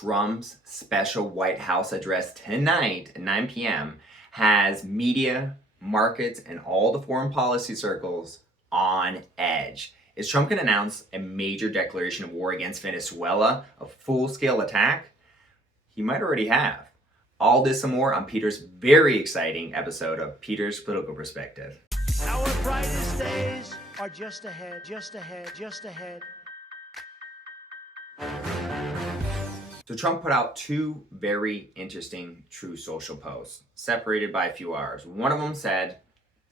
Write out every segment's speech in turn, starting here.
Trump's special White House address tonight at 9 p.m. has media, markets, and all the foreign policy circles on edge. Is Trump going to announce a major declaration of war against Venezuela, a full-scale attack? He might already have. All this and more on Peter's very exciting episode of Peter's Political Perspective. Our brightest days are just ahead, just ahead, just ahead. So Trump put out two very interesting Truth Social posts, separated by a few hours. One of them said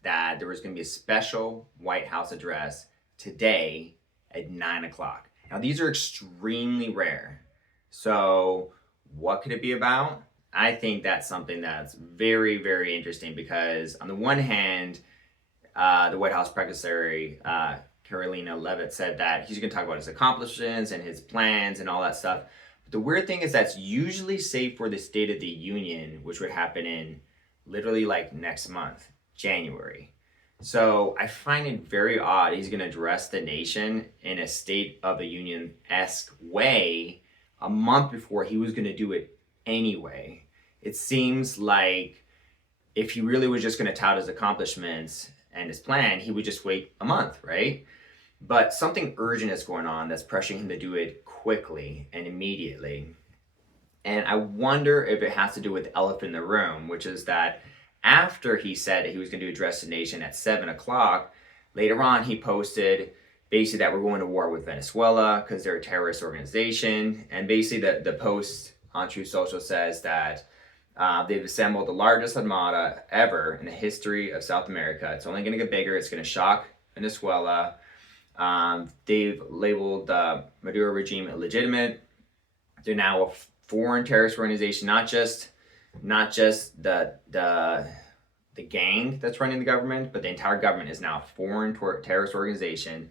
that there was going to be a special White House address today at 9 o'clock. Now, these are extremely rare. So what could it be about? I think that's something that's very, very interesting because on the one hand, the White House press secretary, Carolina Levitt, said that he's going to talk about his accomplishments and his plans and all that stuff. But the weird thing is that's usually saved for the State of the Union, which would happen in literally like next month, January. So I find it very odd he's going to address the nation in a State of the Union-esque way a month before he was going to do it anyway. It seems like if he really was just going to tout his accomplishments and his plan, he would just wait a month, right? But something urgent is going on that's pressuring him to do it quickly and immediately. And I wonder if it has to do with the elephant in the room, which is that after he said that he was going to address the nation at 7 o'clock, later on he posted basically that we're going to war with Venezuela because they're a terrorist organization. And basically the post on Truth Social says that they've assembled the largest armada ever in the history of South America. It's only going to get bigger. It's going to shock Venezuela. They've labeled the Maduro regime illegitimate. They're now a foreign terrorist organization, not just the gang that's running the government, but the entire government is now a foreign terrorist organization.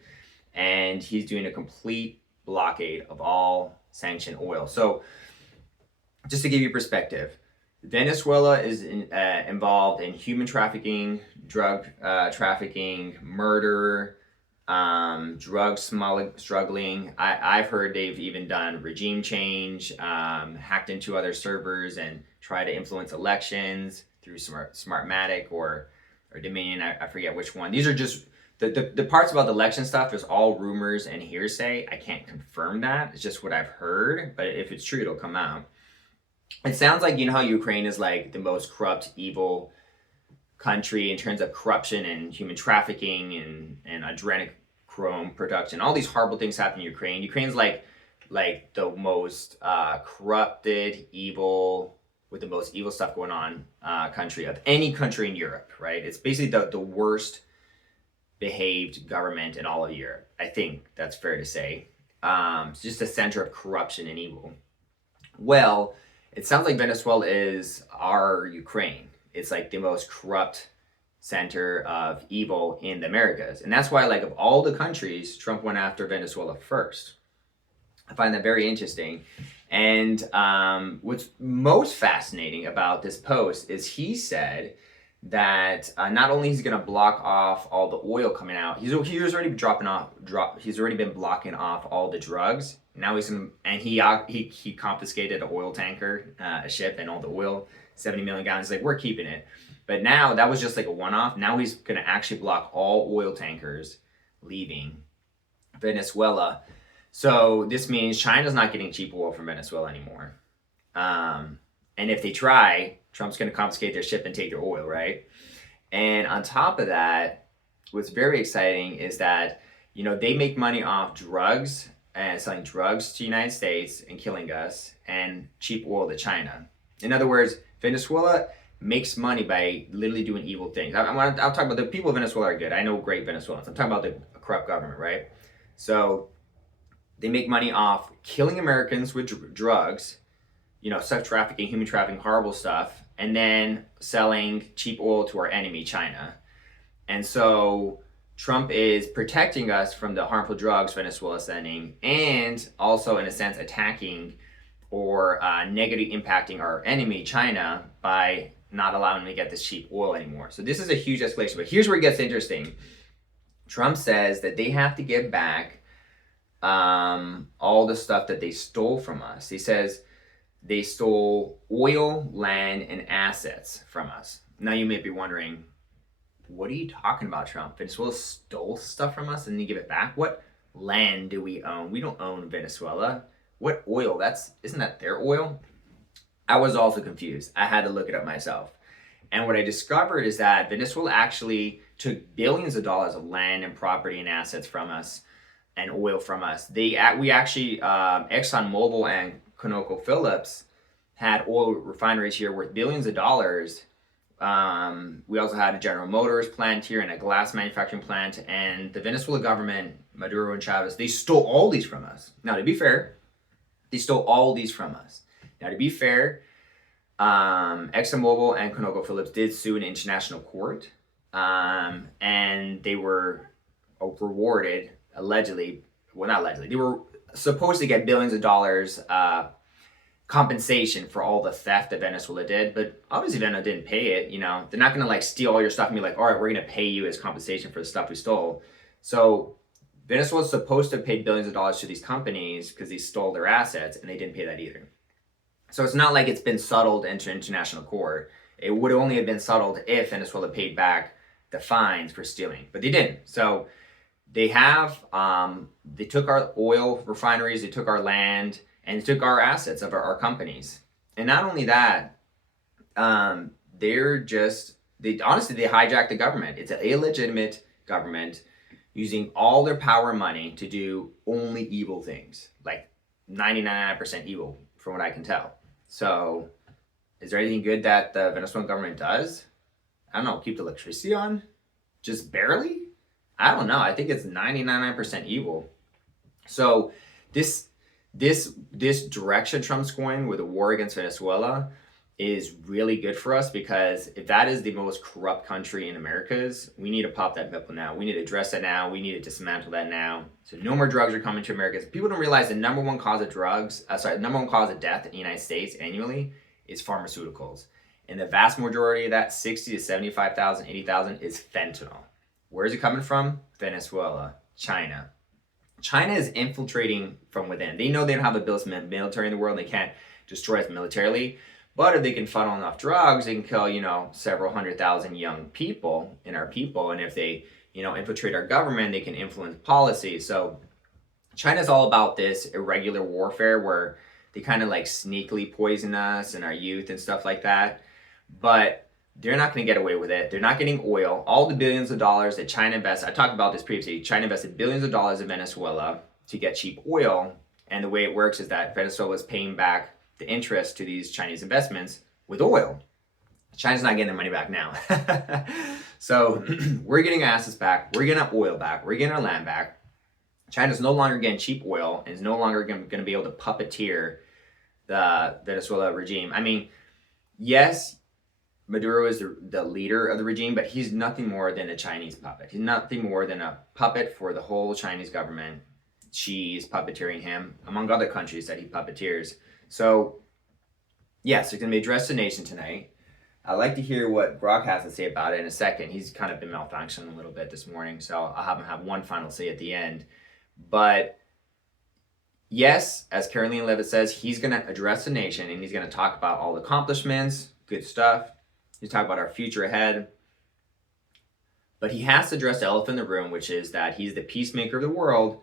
And he's doing a complete blockade of all sanctioned oil. So just to give you perspective, Venezuela is involved in human trafficking, drug trafficking, murder, drug smuggling. I've heard they've even done regime change, hacked into other servers and try to influence elections through Smartmatic or Dominion. I forget which one. These are just the parts about the election stuff is all rumors and hearsay. I can't confirm that. It's just what I've heard. But if it's true, it'll come out. It sounds like, you know how Ukraine is like the most corrupt, evil country in terms of corruption and human trafficking and adrenochrome production. All these horrible things happen in Ukraine. Ukraine's like the most corrupted, evil, with the most evil stuff going on country of any country in Europe, right? It's basically the worst behaved government in all of Europe. I think that's fair to say. It's just a center of corruption and evil. Well, it sounds like Venezuela is our Ukraine. It's like the most corrupt center of evil in the Americas. And that's why, like, of all the countries, Trump went after Venezuela first. I find that very interesting. And what's most fascinating about this post is he said that not only he's going to block off all the oil coming out, he's already he's already been blocking off all the drugs. Now he confiscated an oil tanker, a ship, and all the oil, 70 million gallons. He's like, we're keeping it. But now that was just like a one-off. Now he's going to actually block all oil tankers leaving Venezuela. So this means China's not getting cheap oil from Venezuela anymore. And if they try, Trump's going to confiscate their ship and take their oil, right? And on top of that, what's very exciting is that, you know, they make money off drugs and selling drugs to the United States and killing us, and cheap oil to China. In other words, Venezuela makes money by literally doing evil things. I'll talk about the people of Venezuela are good. I know great Venezuelans. I'm talking about the corrupt government, right? So they make money off killing Americans with drugs, you know, sex trafficking, human trafficking, horrible stuff, and then selling cheap oil to our enemy, China. And so Trump is protecting us from the harmful drugs Venezuela is sending, and also, in a sense, attacking or negatively impacting our enemy, China, by not allowing them to get this cheap oil anymore. So this is a huge escalation. But here's where it gets interesting. Trump says that they have to give back all the stuff that they stole from us. He says they stole oil, land, and assets from us. Now you may be wondering, what are you talking about, Trump? Venezuela stole stuff from us and then give it back? What land do we own? We don't own Venezuela. What oil? Isn't that their oil? I was also confused. I had to look it up myself. And what I discovered is that Venezuela actually took billions of dollars of land and property and assets from us and oil from us. We actually, ExxonMobil and ConocoPhillips had oil refineries here worth billions of dollars. We also had a General Motors plant here and a glass manufacturing plant. And the Venezuela government, Maduro and Chavez, they stole all these from us. Now, to be fair, they stole all these from us. Now, to be fair, ExxonMobil and ConocoPhillips did sue an international court, and they were rewarded, allegedly, well, not allegedly, they were supposed to get billions of dollars compensation for all the theft that Venezuela did, but obviously Venezuela didn't pay it. You know, they're not going to like steal all your stuff and be like, all right, we're going to pay you as compensation for the stuff we stole. So Venezuela's supposed to pay billions of dollars to these companies because they stole their assets, and they didn't pay that either. So it's not like it's been settled into international court. It would only have been settled if Venezuela paid back the fines for stealing, but they didn't. So they took our oil refineries, they took our land, and they took our assets of our companies. And not only that, honestly, they hijacked the government. It's an illegitimate government using all their power and money to do only evil things, like 99% evil from what I can tell. So is there anything good that the Venezuelan government does? I don't know, keep the electricity on? Just barely? I don't know. I think it's 99% evil. So this direction Trump's going with a war against Venezuela is really good for us, because if that is the most corrupt country in America's, we need to pop that nipple now. We need to address that now. We need to dismantle that now. So no more drugs are coming to America. People don't realize the number one cause of death in the United States annually is pharmaceuticals. And the vast majority of that, 60 to 75,000, 80,000, is fentanyl. Where is it coming from? Venezuela, China. China is infiltrating from within. They know they don't have the best military in the world. They can't destroy us militarily. But if they can funnel enough drugs, they can kill, several 100,000 young people in our people. And if they, infiltrate our government, they can influence policy. So China's all about this irregular warfare where they kind of like sneakily poison us and our youth and stuff like that. But they're not going to get away with it. They're not getting oil. All the billions of dollars that China invested, I talked about this previously, China invested billions of dollars in Venezuela to get cheap oil. And the way it works is that Venezuela is paying back the interest to these Chinese investments with oil. China's not getting their money back now. So we're getting our assets back. We're getting our oil back. We're getting our land back. China's no longer getting cheap oil and is no longer going to be able to puppeteer the Venezuela regime. I mean, yes, Maduro is the leader of the regime, but he's nothing more than a Chinese puppet. He's nothing more than a puppet for the whole Chinese government. She's puppeteering him, among other countries that he puppeteers. So, yes, it's going to be addressed to the nation tonight. I'd like to hear what Grok has to say about it in a second. He's kind of been malfunctioning a little bit this morning, so I'll have him have one final say at the end. But yes, as Caroline Levitt says, he's going to address the nation, and he's going to talk about all the accomplishments, good stuff. He's talking about our future ahead. But he has to address the elephant in the room, which is that he's the peacemaker of the world,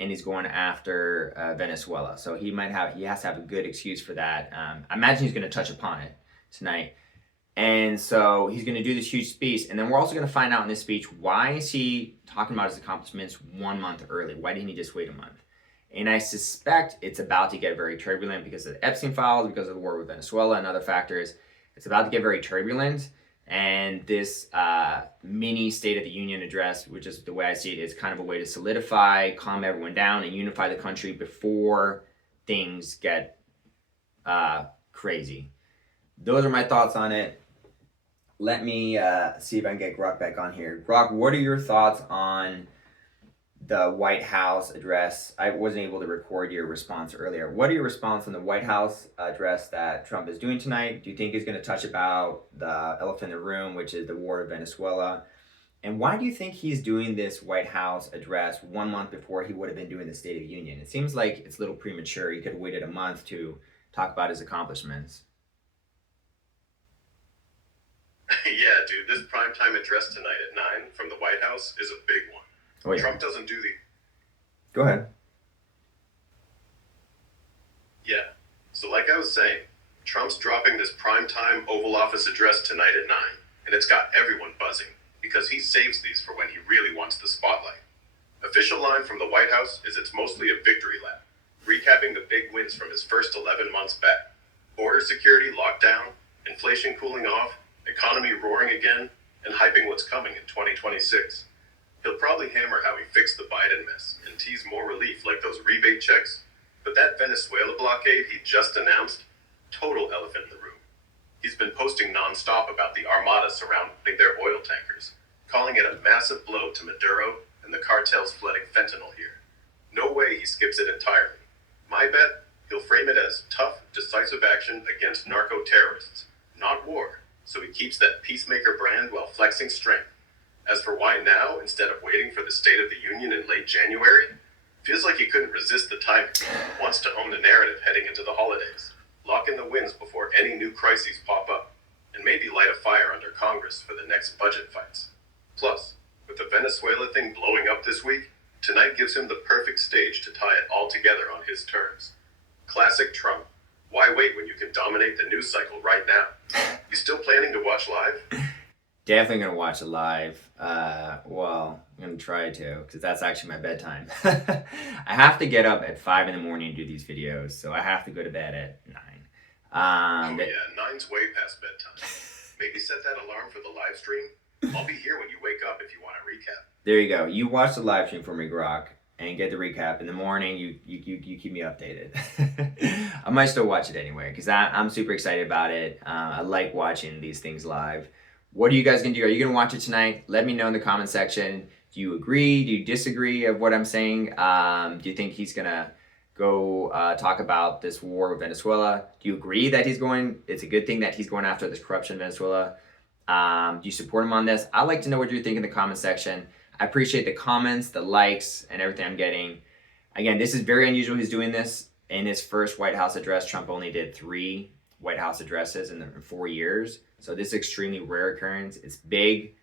and he's going after Venezuela. So he has to have a good excuse for that. I imagine he's going to touch upon it tonight. And so he's going to do this huge speech. And then we're also going to find out in this speech, why is he talking about his accomplishments 1 month early? Why didn't he just wait a month? And I suspect it's about to get very turbulent because of the Epstein files, because of the war with Venezuela and other factors. It's about to get very turbulent. And this mini State of the Union address, which is the way I see it, is kind of a way to solidify, calm everyone down, and unify the country before things get crazy. Those are my thoughts on it. Let me see if I can get Grok back on here. Grok, what are your thoughts on the White House address? I wasn't able to record your response earlier. What are your response on the White House address that Trump is doing tonight? Do you think he's going to touch about the elephant in the room, which is the war in Venezuela? And why do you think he's doing this White House address 1 month before he would have been doing the State of the Union? It seems like it's a little premature. He could have waited a month to talk about his accomplishments. Yeah, dude, this primetime address tonight at 9 from the White House is a big one. Oh, yeah. Trump doesn't do the... Go ahead. Yeah, so like I was saying, Trump's dropping this primetime Oval Office address tonight at 9, and it's got everyone buzzing, because he saves these for when he really wants the spotlight. Official line from the White House is it's mostly a victory lap, recapping the big wins from his first 11 months back. Border security locked down, inflation cooling off, economy roaring again, and hyping what's coming in 2026. He'll probably hammer how he fixed the Biden mess and tease more relief like those rebate checks. But that Venezuela blockade he just announced, total elephant in the room. He's been posting nonstop about the armada surrounding their oil tankers, calling it a massive blow to Maduro and the cartels flooding fentanyl here. No way he skips it entirely. My bet, he'll frame it as tough, decisive action against narco-terrorists, not war, so he keeps that peacemaker brand while flexing strength. As for why now, instead of waiting for the State of the Union in late January, feels like he couldn't resist the timing. Wants to own the narrative heading into the holidays, lock in the wins before any new crises pop up, and maybe light a fire under Congress for the next budget fights. Plus, with the Venezuela thing blowing up this week, tonight gives him the perfect stage to tie it all together on his terms. Classic Trump. Why wait when you can dominate the news cycle right now? You still planning to watch live? Definitely gonna watch it live. Well, I'm gonna try to, because that's actually my bedtime. I have to get up at 5 in the morning and do these videos, so I have to go to bed at 9. Oh yeah, 9's way past bedtime. Maybe set that alarm for the live stream. I'll be here when you wake up if you want a recap. There you go. You watch the live stream for me, Grok, and get the recap. In the morning, you keep me updated. I might still watch it anyway, because I'm super excited about it. I like watching these things live. What are you guys gonna do? Are you gonna watch it tonight? Let me know in the comment section. Do you agree? Do you disagree of what I'm saying? Do you think he's gonna go talk about this war with Venezuela? Do you agree that it's a good thing that he's going after this corruption in Venezuela? Do you support him on this? I'd like to know what you think in the comment section. I appreciate the comments, the likes, and everything I'm getting. Again, this is very unusual. He's doing this in his first White House address. Trump only did 3 White House addresses in 4 years. So this is extremely rare occurrence. It's big.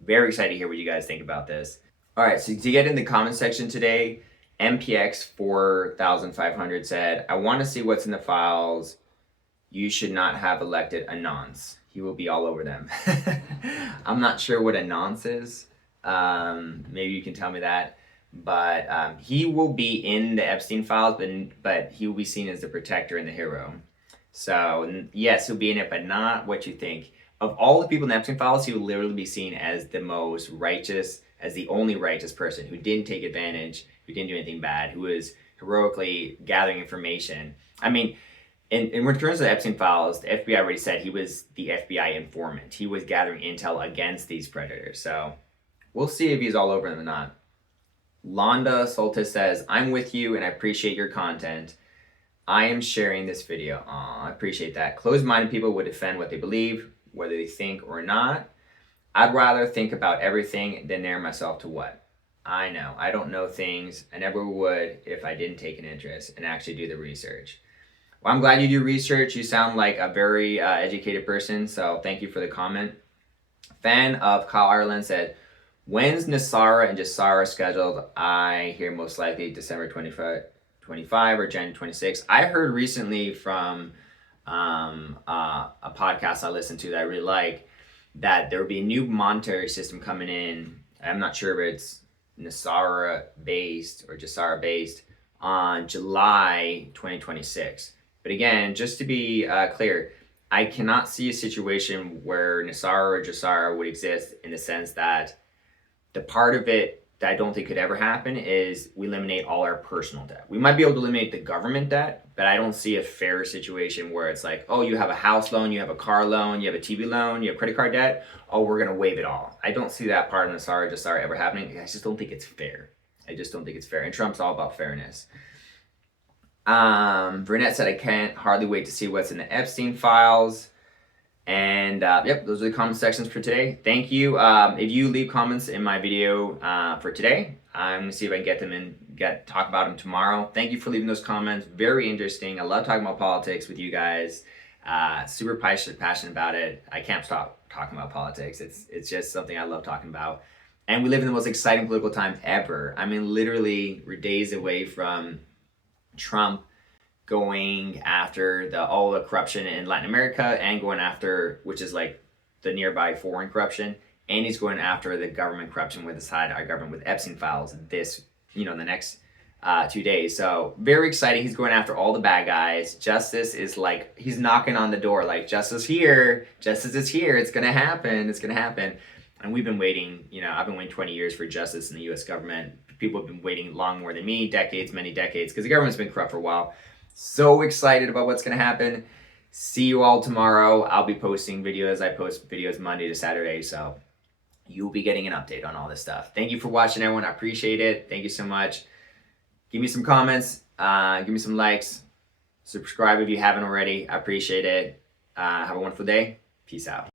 Very excited to hear what you guys think about this. All right, so to get in the comment section today, MPX 4500 said, I want to see what's in the files. You should not have elected a nonce. He will be all over them. I'm not sure what a nonce is. Maybe you can tell me that. But he will be in the Epstein files, but he will be seen as the protector and the hero. So yes, he'll be in it, but not what you think. Of all the people in the Epstein files, he will literally be seen as the most righteous, as the only righteous person who didn't take advantage, who didn't do anything bad, who was heroically gathering information. I mean, in terms of the Epstein files, the FBI already said he was the FBI informant. He was gathering intel against these predators. So we'll see if he's all over them or not. Londa Soltis says, I'm with you and I appreciate your content. I am sharing this video. Aw, I appreciate that. Closed-minded people would defend what they believe, whether they think or not. I'd rather think about everything than narrow myself to what. I know. I don't know things. I never would if I didn't take an interest and actually do the research. Well, I'm glad you do research. You sound like a very educated person, so thank you for the comment. Fan of Kyle Ireland said, when's Nasara and Jassara scheduled? I hear most likely December 25 or January 26. I heard recently from a podcast I listened to that I really like that there will be a new monetary system coming in. I'm not sure if it's Nasara based or Jassara based on July 2026. But again, just to be clear, I cannot see a situation where Nasara or Jassara would exist in the sense that the part of it that I don't think could ever happen is we eliminate all our personal debt. We might be able to eliminate the government debt, but I don't see a fair situation where it's like, oh, you have a house loan, you have a car loan, you have a TV loan, you have credit card debt. Oh, we're going to waive it all. I don't see that part of Nasara Jassara ever happening. I just don't think it's fair. I just don't think it's fair. And Trump's all about fairness. Burnett said, I can't hardly wait to see what's in the Epstein files. And yep, those are the comment sections for today. Thank you. If you leave comments in my video for today, I'm gonna see if I can get them in, talk about them tomorrow. Thank you for leaving those comments. Very interesting. I love talking about politics with you guys. Super passionate about it. I can't stop talking about politics. It's just something I love talking about. And we live in the most exciting political time ever. I mean, literally, we're days away from Trump going after all the corruption in Latin America and going after, which is like the nearby foreign corruption, and he's going after the government corruption with our government with Epstein files the next 2 days. So very exciting. He's going after all the bad guys. Justice is like, he's knocking on the door, like, justice here, justice is here. It's going to happen. It's going to happen. And we've been waiting, I've been waiting 20 years for justice in the U.S. government. People have been waiting long more than me, many decades, because the government's been corrupt for a while. So excited about what's going to happen. See you all tomorrow. I'll be posting videos. I post videos Monday to Saturday, so you'll be getting an update on all this stuff. Thank you for watching, everyone. I appreciate it. Thank you so much. Give me some comments. Give me some likes. Subscribe if you haven't already. I appreciate it. Have a wonderful day. Peace out.